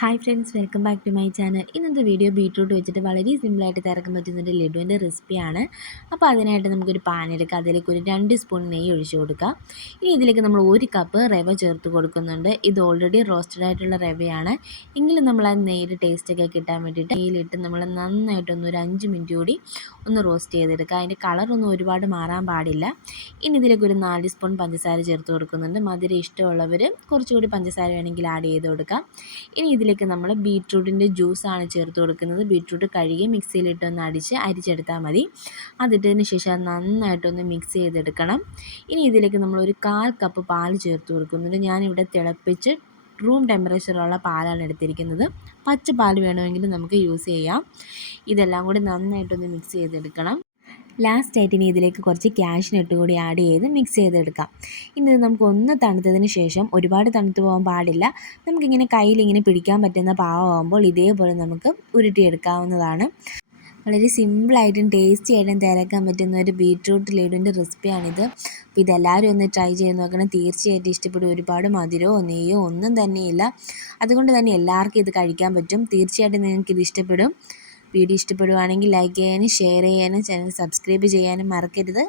Hi friends, welcome back to my channel. ഇന്നത്തെ video beetroot വെച്ചിട്ട് വളരെ സിമ്പിളായിട്ട് തയ്യാറാക്കാൻ പറ്റുന്നൊരു ലഡുവിൻ്റെ റെസിപ്പിയാണ്. അപ്പോൾ അതിനായിട്ട് നമുക്കൊരു പാൻ എടുക്കുക, അതിലേക്ക് ഒരു 2 സ്പൂൺ നെയ്യ് ഒഴിച്ച് കൊടുക്കുക. ഇനി ഇതിലേക്ക് നമ്മൾ 1 കപ്പ് റവ ചേർത്ത് കൊടുക്കുന്നുണ്ട്. ഇത് ഓൾറെഡി റോസ്റ്റഡ് ആയിട്ടുള്ള റവയാണ്. എങ്കിലും നമ്മൾ ആ നെയ്യുടെ ടേസ്റ്റൊക്കെ കിട്ടാൻ വേണ്ടിയിട്ട് നെയ്യിലിട്ട് നമ്മൾ നന്നായിട്ടൊന്ന് ഒരു 5 മിനിറ്റ് കൂടി ഒന്ന് റോസ്റ്റ് ചെയ്തെടുക്കുക. അതിൻ്റെ കളറൊന്നും ഒരുപാട് മാറാൻ പാടില്ല. ഇനി ഇതിലേക്ക് ഒരു 4 സ്പൂൺ പഞ്ചസാര ചേർത്ത് കൊടുക്കുന്നുണ്ട്. മധുരം ഇഷ്ടമുള്ളവർ കുറച്ചുകൂടി പഞ്ചസാര വേണമെങ്കിൽ ആഡ് ചെയ്ത് കൊടുക്കാം. ഇനി ഇതിലേക്ക് നമ്മൾ ബീട്രൂട്ടിൻ്റെ ജ്യൂസാണ് ചേർത്ത് കൊടുക്കുന്നത്. ബീട്രൂട്ട് കഴുകി മിക്സിയിലിട്ടൊന്ന് അരിച്ചെടുത്താൽ മതി. അതിട്ടതിന് ശേഷം അത് നന്നായിട്ടൊന്ന് മിക്സ് ചെയ്തെടുക്കണം. ഇനി ഇതിലേക്ക് നമ്മൾ ഒരു 1/4 കപ്പ് പാൽ ചേർത്ത് കൊടുക്കുന്നുണ്ട്. ഞാനിവിടെ തിളപ്പിച്ച് റൂം ടെമ്പറേച്ചറുള്ള പാലാണ് എടുത്തിരിക്കുന്നത്. പച്ച പാൽ വേണമെങ്കിൽ നമുക്ക് യൂസ് ചെയ്യാം. ഇതെല്ലാം കൂടി നന്നായിട്ടൊന്ന് മിക്സ് ചെയ്തെടുക്കണം. ലാസ്റ്റായിട്ട് ഇനി ഇതിലേക്ക് കുറച്ച് കാഷ്നട്ട് കൂടി ആഡ് ചെയ്ത് മിക്സ് ചെയ്തെടുക്കാം. ഇനി ഇത് നമുക്കൊന്ന് തണുത്തതിന് ശേഷം, ഒരുപാട് തണുത്ത് പോകാൻ പാടില്ല, നമുക്കിങ്ങനെ കയ്യിലിങ്ങനെ പിടിക്കാൻ പറ്റുന്ന പാകമാകുമ്പോൾ ഇതേപോലെ നമുക്ക് ഉരുട്ടിയെടുക്കാവുന്നതാണ്. വളരെ സിമ്പിളായിട്ടും ടേസ്റ്റി ആയിട്ടും തയ്യാറാക്കാൻ പറ്റുന്ന ഒരു ബീട്രൂട്ട് ലഡുവിൻ്റെ റെസിപ്പിയാണിത്. അപ്പോൾ ഇതെല്ലാവരും ഒന്ന് ട്രൈ ചെയ്ത് നോക്കണം. തീർച്ചയായിട്ടും ഇഷ്ടപ്പെടും. ഒരുപാട് മധുരമോ നെയ്യോ ഒന്നും തന്നെയില്ല. അതുകൊണ്ട് തന്നെ എല്ലാവർക്കും ഇത് കഴിക്കാൻ പറ്റും. തീർച്ചയായിട്ടും നിങ്ങൾക്കിത് ഇഷ്ടപ്പെടും. വീഡിയോ ഇഷ്ടപ്പെടുവാണെങ്കിൽ ലൈക്ക് ചെയ്യാനും ഷെയർ ചെയ്യാനും ചാനൽ സബ്സ്ക്രൈബ് ചെയ്യാനും മറക്കരുത്.